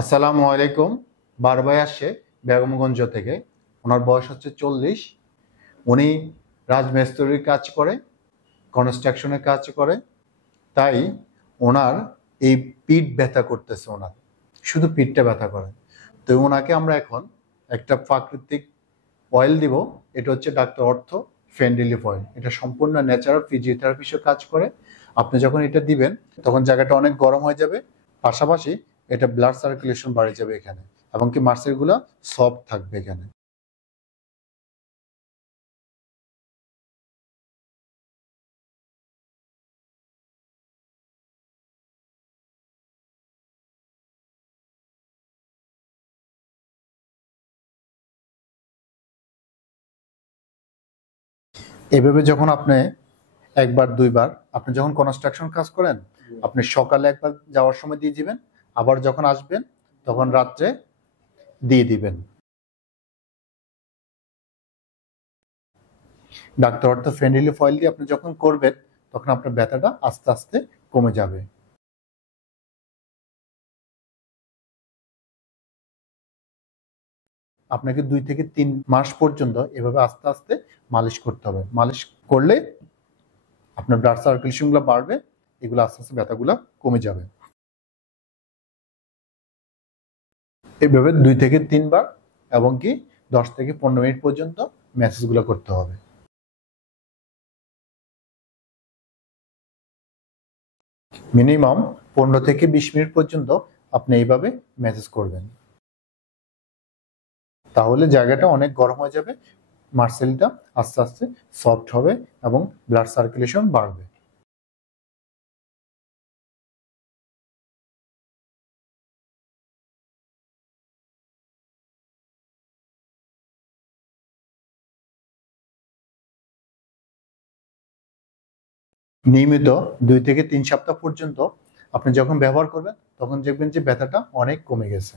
আসসালামু আলাইকুম। বারবাই আসছে বেগমগঞ্জ থেকে। ওনার বয়স হচ্ছে 40। উনি রাজমিস্ত্রির কাজ করে, কনস্ট্রাকশনের কাজ করে। তাই ওনার এই পিঠ ব্যথা করতেছে, ওনার শুধু পিঠটা ব্যথা করে। তো ওনাকে আমরা এখন একটা প্রাকৃতিক অয়েল দিব। এটা হচ্ছে ডাক্তার অর্থ ফেন রিলিফ অয়েল। এটা সম্পূর্ণ ন্যাচারাল ফিজিওথেরাপি হিসেবে কাজ করে। আপনি যখন এটা দিবেন তখন জায়গাটা অনেক গরম হয়ে যাবে, পাশাপাশি এটা ব্লাড সার্কুলেশন বাড়ে যাবে এখানে, এবং কি মাসেলগুলো সফট থাকবে এখানে। এভাবে যখন আপনি একবার দুইবার আপনি যখন কনস্ট্রাকশন কাজ করেন, আপনি সকালে একবার যাওয়ার সময় দিয়ে দিবেন, আবার যখন আসবেন তখন রাত্রে দিয়ে দিবেন। ডাক্তার অর্থ ফেন রিলিফ অয়েল দিয়ে আপনি যখন করবেন তখন আপনার ব্যথাটা আস্তে আস্তে কমে যাবে। আপনাকে 2 থেকে 3 মাস পর্যন্ত এভাবে আস্তে আস্তে মালিশ করতে হবে। মালিশ করলে আপনার ব্লাড সার্কুলেশন গুলো বাড়বে, এগুলো আস্তে আস্তে ব্যথাগুলো কমে যাবে। এইভাবে 2 থেকে 3 বার, এবং কি 10 থেকে 15 মিনিট পর্যন্ত ম্যাসেজগুলো করতে হবে। মিনিমাম 15 থেকে 20 মিনিট পর্যন্ত আপনি এইভাবে ম্যাসেজ করবেন। তাহলে জায়গাটা অনেক গরম হয়ে যাবে, মাসেলটা আস্তে আস্তে সফট হবে এবং ব্লাড সার্কুলেশন বাড়বে। নিয়মিত 2 থেকে 3 সপ্তাহ পর্যন্ত আপনি যখন ব্যবহার করবেন তখন দেখবেন যে ব্যথাটা অনেক কমে গেছে।